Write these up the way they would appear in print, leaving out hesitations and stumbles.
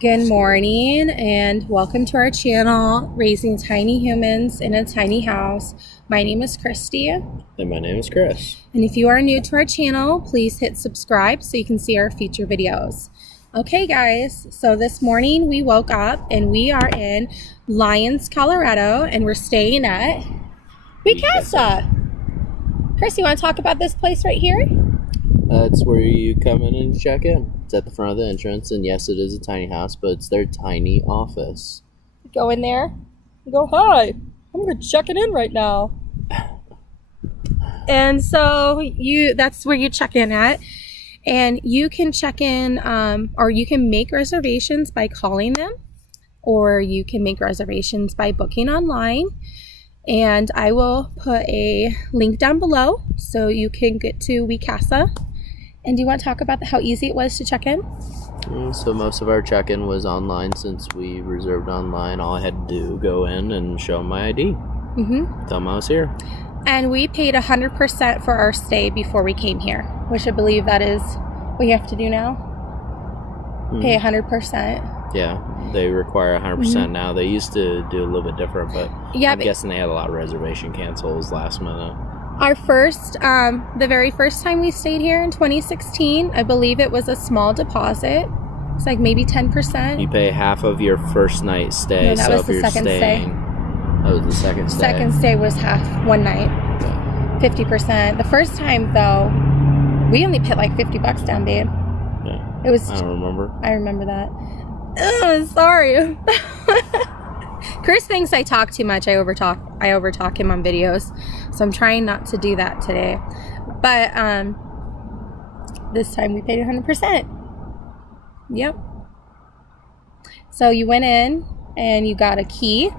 Good morning and welcome to our channel, Raising Tiny Humans in a Tiny House. My name is Christy. And my name is Chris. And if you are new to our channel, please hit subscribe so you can see our future videos. Okay guys, so this morning we woke up and we are in Lyons, Colorado, and we're staying at WeeCasa. Chris, you want to talk about this place right here? It's where you come in and check in. It's at the front of the entrance, and yes, it is a tiny house, but it's their tiny office. Go in there and go, hi, I'm going to check it in right now. And so that's where you check in at. And you can check in, or you can make reservations by calling them, or you can make reservations by booking online. And I will put a link down below so you can get to WeeCasa. And do you want to talk about how easy it was to check in? So most of our check-in was online. Since we reserved online, all I had to do go in and show them my ID. Tell them I was here. And we paid 100% for our stay before we came here, which I believe that is what you have to do now. Pay 100%. Yeah, they require 100% now. They used to do a little bit different, but I'm guessing they had a lot of reservation cancels last minute. Our first, the very first time we stayed here in 2016, I believe it was a small deposit. It's like maybe 10%. You pay half of your first night stay. No, that was the second stay. That was the second stay. Second stay was half, one night. Yeah. 50%. The first time, though, we only put like $50 down, babe. Yeah. It was. I don't remember. I remember that. Ugh, sorry. Chris thinks I talk too much. I overtalk him on videos, so I'm trying not to do that today. But this time we paid 100%. Yep. So you went in and you got a key,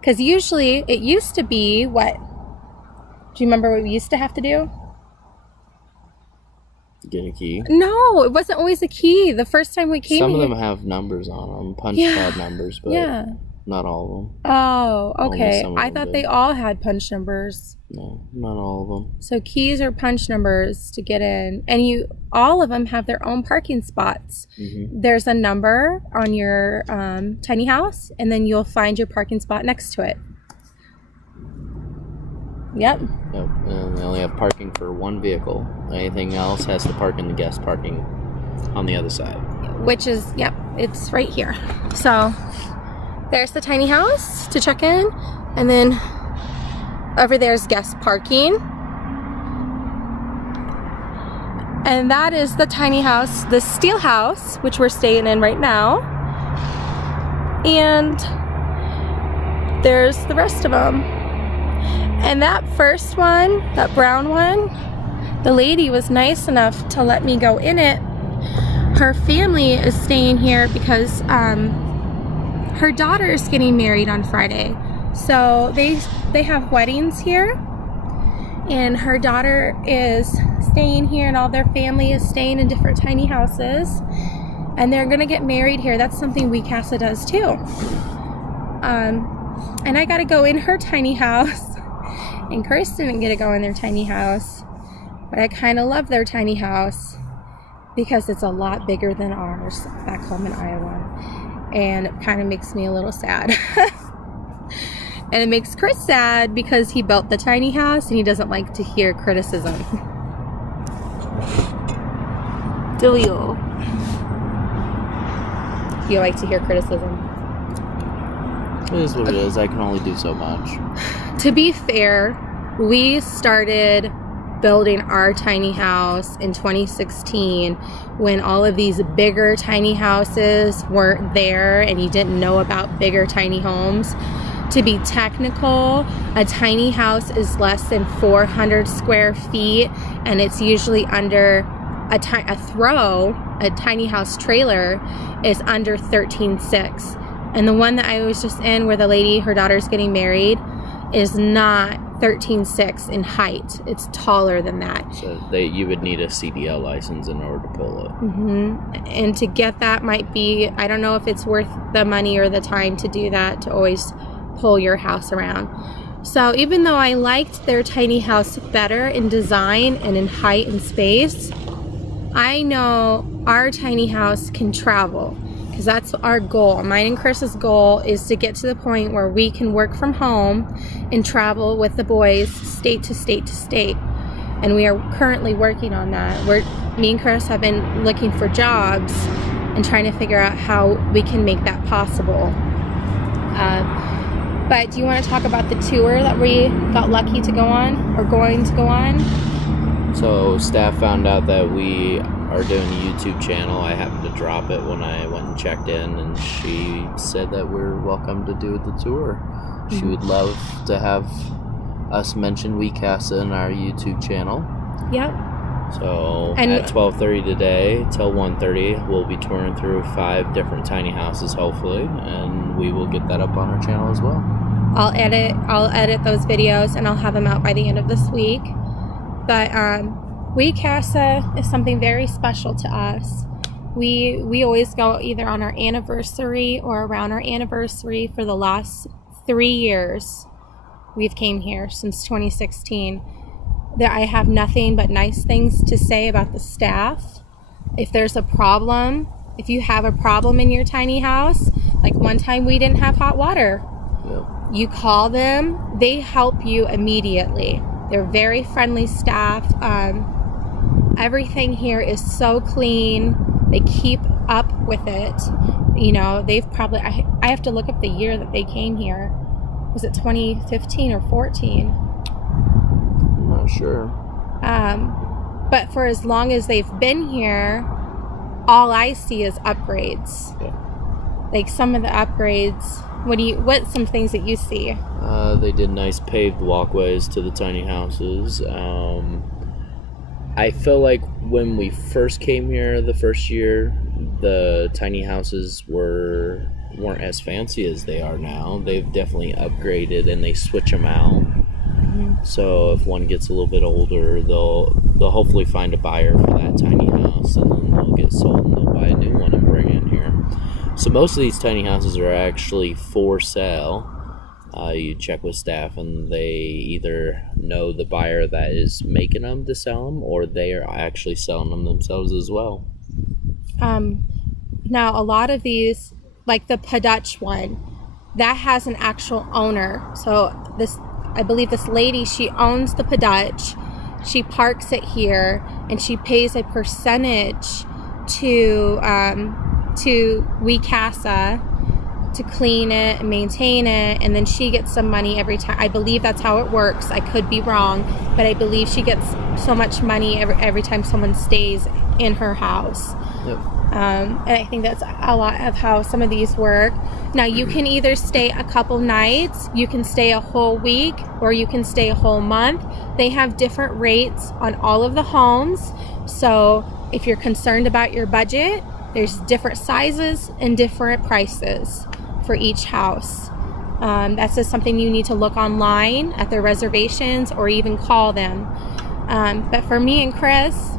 because usually it used to be what? Do you remember what we used to have to do? Get a key? No, it wasn't always a key. The first time we came Some here, of them have numbers on them, punch card numbers, but not all of them. Oh, okay. I thought did. they all had punch numbers. No, not all of them. So keys are punch numbers to get in, and all of them have their own parking spots. There's a number on your tiny house, and then you'll find your parking spot next to it. Yep. And they only have parking for one vehicle. Anything else has to park in the guest parking on the other side. Which is, it's right here. So there's the tiny house to check in, and then over there's guest parking. And that is the tiny house, the steel house, which we're staying in right now. And there's the rest of them. And that first one, that brown one, the lady was nice enough to let me go in it. Her family is staying here because her daughter is getting married on Friday. So they have weddings here, and her daughter is staying here, and all their family is staying in different tiny houses, and they're gonna get married here. That's something WeeCasa does too. And I got to go in her tiny house. And Chris didn't get to go in their tiny house, but I kind of love their tiny house because it's a lot bigger than ours back home in Iowa, and it kind of makes me a little sad. And it makes Chris sad because he built the tiny house and he doesn't like to hear criticism. Do you? You like to hear criticism? It is what it is. I can only do so much. To be fair, we started building our tiny house in 2016 when all of these bigger tiny houses weren't there and you didn't know about bigger tiny homes. To be technical, a tiny house is less than 400 square feet, and it's usually under a tiny house trailer is under 13.6. And the one that I was just in, where the lady, her daughter's getting married, is not 13.6 in height. It's taller than that. So you would need a CDL license in order to pull it. And to get that might be, I don't know if it's worth the money or the time to do that, to always pull your house around. So even though I liked their tiny house better in design and in height and space, I know our tiny house can travel, because that's our goal. Mine and Chris's goal is to get to the point where we can work from home and travel with the boys state to state to state. And we are currently working on that. Me and Chris have been looking for jobs and trying to figure out how we can make that possible. But do you want to talk about the tour that we got lucky to go on, or going to go on? So staff found out that we are doing a YouTube channel. I happened to drop it when I went and checked in, and she said that we're welcome to do the tour. She would love to have us mention WeeCasa in our YouTube channel. Yep. So at 12:30 today till 1:30, we'll be touring through 5 different tiny houses, hopefully, and we will get that up on our channel as well. I'll edit those videos, and I'll have them out by the end of this week. But WeeCasa is something very special to us. We always go either on our anniversary or around our anniversary. For the last 3 years we've came here, since 2016. I have nothing but nice things to say about the staff. If there's a problem, if you have a problem in your tiny house, like one time we didn't have hot water. Yep. You call them, they help you immediately. They're very friendly staff. Everything here is so clean. They keep up with it. You know, they've probably, I have to look up the year that they came here. Was it 2015 or 14? I'm not sure. But for as long as they've been here, all I see is upgrades. Yeah. Like some of the upgrades, what's some things that you see? They did nice paved walkways to the tiny houses. I feel like when we first came here the first year, the tiny houses weren't as fancy as they are now. They've definitely upgraded, and they switch them out. Mm-hmm. So if one gets a little bit older, they'll hopefully find a buyer for that tiny house, and then they'll get sold and they'll buy a new one and bring it in here. So most of these tiny houses are actually for sale. You check with staff, and they either know the buyer that is making them to sell them, or they are actually selling them themselves as well. Now, a lot of these, like the Padutch one, that has an actual owner. So I believe this lady, she owns the Padutch. She parks it here, and she pays a percentage to WeeCasa to clean it and maintain it, and then she gets some money every time. I believe that's how it works. I could be wrong, but I believe she gets so much money every time someone stays in her house. Yep. And I think that's a lot of how some of these work. Now, you can either stay a couple nights, you can stay a whole week, or you can stay a whole month. They have different rates on all of the homes. So if you're concerned about your budget, there's different sizes and different prices for each house. That's just something you need to look online at their reservations, or even call them. But for me and Chris,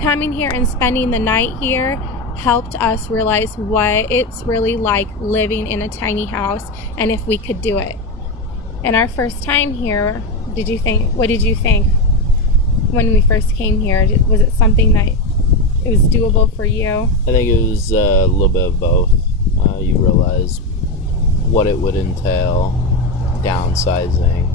coming here and spending the night here helped us realize what it's really like living in a tiny house, and if we could do it. And our first time here, what did you think when we first came here? Was it something that it was doable for you? I think it was a little bit of both. You realize what it would entail, downsizing,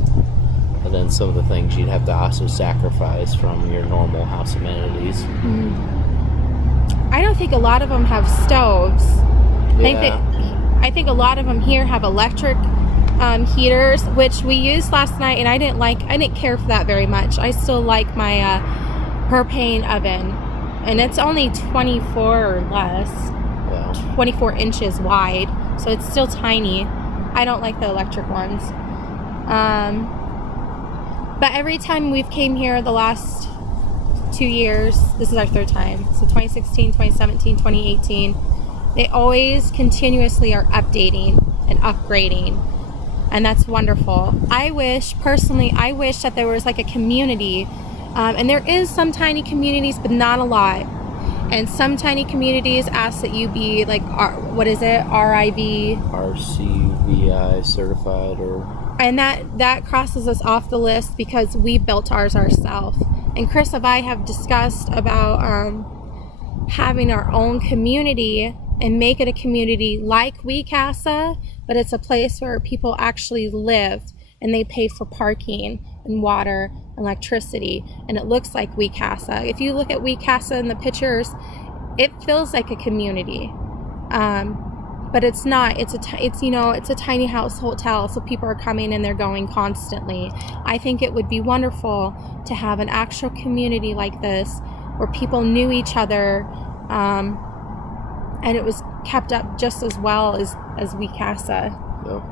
and then some of the things you'd have to also sacrifice from your normal house amenities. Mm-hmm. I don't think a lot of them have stoves. Yeah. I think a lot of them here have electric heaters, which we used last night, and I didn't care for that very much. I still like my propane oven, and it's only 24 or less, 24 inches wide, so it's still tiny. I don't like the electric ones. But every time we've came here the last 2 years, this is our third time, so 2016, 2017, 2018, they always continuously are updating and upgrading, and that's wonderful. I wish that there was like a community, and there is some tiny communities, but not a lot. And some tiny communities ask that you be like, RCVI certified, and that crosses us off the list because we built ours ourselves. And Chris and I have discussed about having our own community and make it a community like WeeCasa, but it's a place where people actually live and they pay for parking and water and electricity, and it looks like WeeCasa. If you look at WeeCasa in the pictures, it feels like a community, but it's not. It's a tiny house hotel, so people are coming and they're going constantly. I think it would be wonderful to have an actual community like this where people knew each other, and it was kept up just as well as WeeCasa. Yep.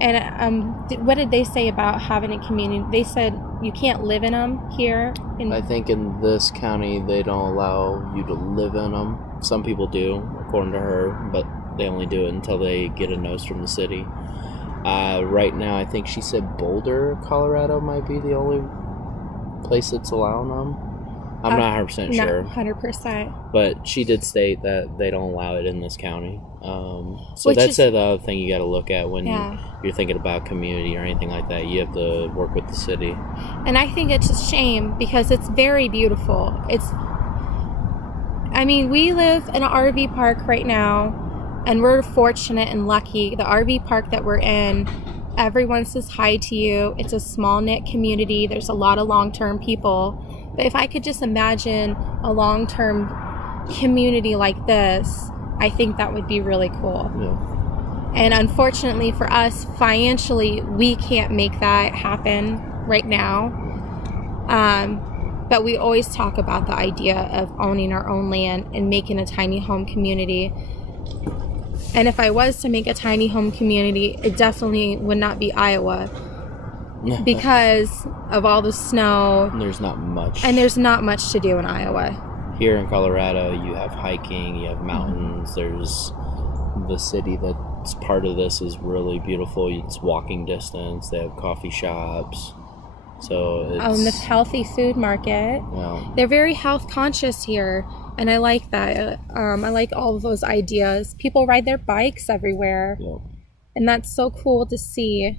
And what did they say about having a community? They said you can't live in them here. I think in this county they don't allow you to live in them. Some people do, according to her, but they only do it until they get a notice from the city. Right now, I think she said Boulder, Colorado might be the only place that's allowing them. I'm not 100% sure. Not 100%. But she did state that they don't allow it in this county. So Which that's is the other thing you got to look at when Yeah. you're thinking about community or anything like that. You have to work with the city. And I think it's a shame because it's very beautiful. We live in an RV park right now, and we're fortunate and lucky. The RV park that we're in, everyone says hi to you. It's a small knit community. There's a lot of long-term people. But if I could just imagine a long-term community like this, I think that would be really cool. Yeah. And unfortunately for us, financially, we can't make that happen right now. But we always talk about the idea of owning our own land and making a tiny home community. And if I was to make a tiny home community, it definitely would not be Iowa because of all the snow. There's not much. And there's not much to do in Iowa. Here in Colorado, you have hiking, you have mountains. There's the city that's part of this is really beautiful. It's walking distance. They have coffee shops. So it's... On the healthy food market. Yeah. They're very health conscious here. And I like that. I like all of those ideas. People ride their bikes everywhere. Yeah. And that's so cool to see.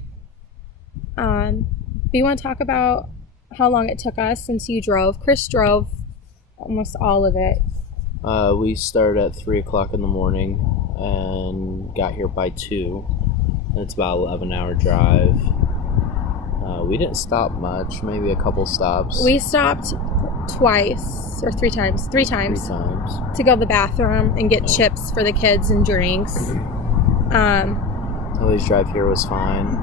Do you want to talk about how long it took us since you drove? Chris drove almost all of it. We started at 3 o'clock in the morning and got here by 2. It's about an 11-hour drive. We didn't stop much, maybe a couple stops. We stopped twice or 3 times. 3 times. 3 times. To go to the bathroom and get chips for the kids and drinks. Always drive here was fine.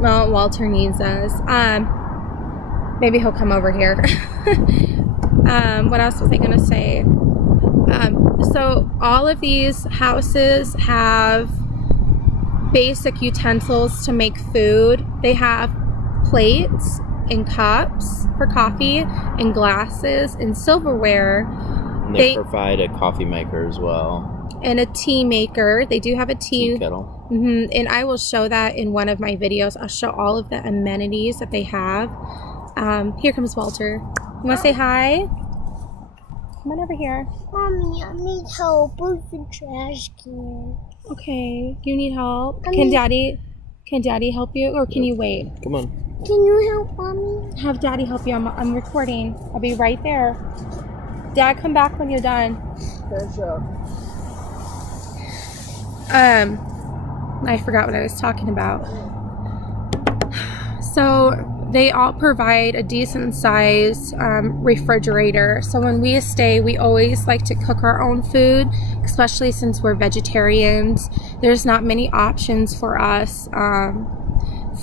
Well, Walter needs us. Maybe he'll come over here. What else was I going to say? So all of these houses have basic utensils to make food. They have plates and cups for coffee and glasses and silverware. And they provide a coffee maker as well. And a tea maker. They do have a tea kettle. Mm-hmm. And I will show that in one of my videos. I'll show all of the amenities that they have. Here comes Walter. You want to say hi? Come on over here. Mommy, I need help with the trash can. Okay. You need help? Can Daddy help you, or can you wait? Come on. Can you help Mommy? Have Daddy help you. I'm recording. I'll be right there. Dad, come back when you're done. I forgot what I was talking about. So they all provide a decent size refrigerator. So when we stay, we always like to cook our own food, especially since we're vegetarians. There's not many options for us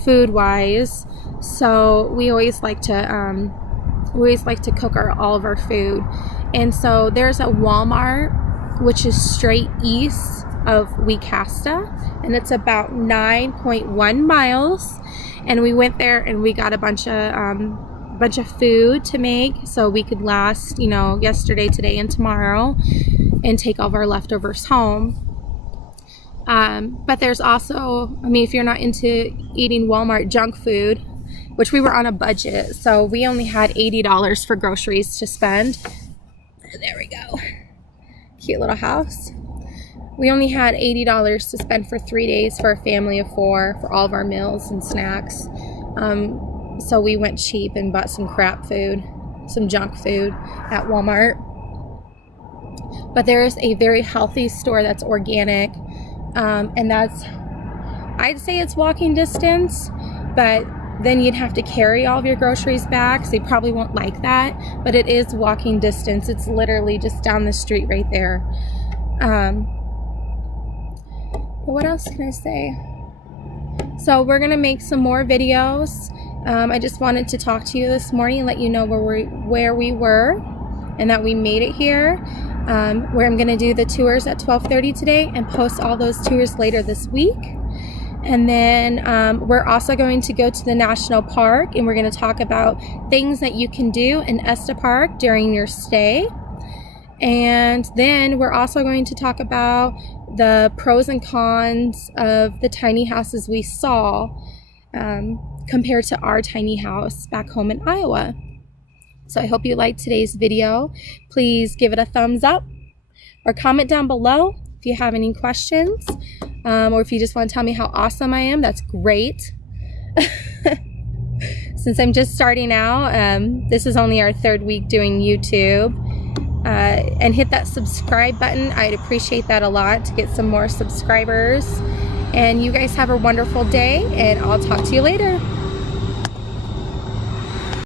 food wise. So we always like to cook all of our food. And so there's a Walmart, which is straight east of WeeCasa, and it's about 9.1 miles. And we went there and we got a bunch of food to make so we could last, yesterday, today, and tomorrow, and take all of our leftovers home. But there's also, if you're not into eating Walmart junk food, which we were on a budget, so we only had $80 for groceries to spend. There we go. Cute little house. We only had $80 to spend for 3 days for a family of 4 for all of our meals and snacks. So we went cheap and bought some crap food, some junk food at Walmart. But there is a very healthy store that's organic, and that's, I'd say it's walking distance, but then you'd have to carry all of your groceries back, so you probably won't like that. But it is walking distance. It's literally just down the street right there. But what else can I say? So we're gonna make some more videos. I just wanted to talk to you this morning and let you know where we were and that we made it here. Where I'm gonna do the tours at 12:30 today and post all those tours later this week. And then we're also going to go to the national park, and we're going to talk about things that you can do in Esta Park during your stay. And then we're also going to talk about the pros and cons of the tiny houses we saw compared to our tiny house back home in Iowa. So I hope you liked today's video. Please give it a thumbs up or comment down below if you have any questions. Or if you just want to tell me how awesome I am, that's great. Since I'm just starting out, this is only our 3rd week doing YouTube. And hit that subscribe button. I'd appreciate that a lot to get some more subscribers. And you guys have a wonderful day, and I'll talk to you later.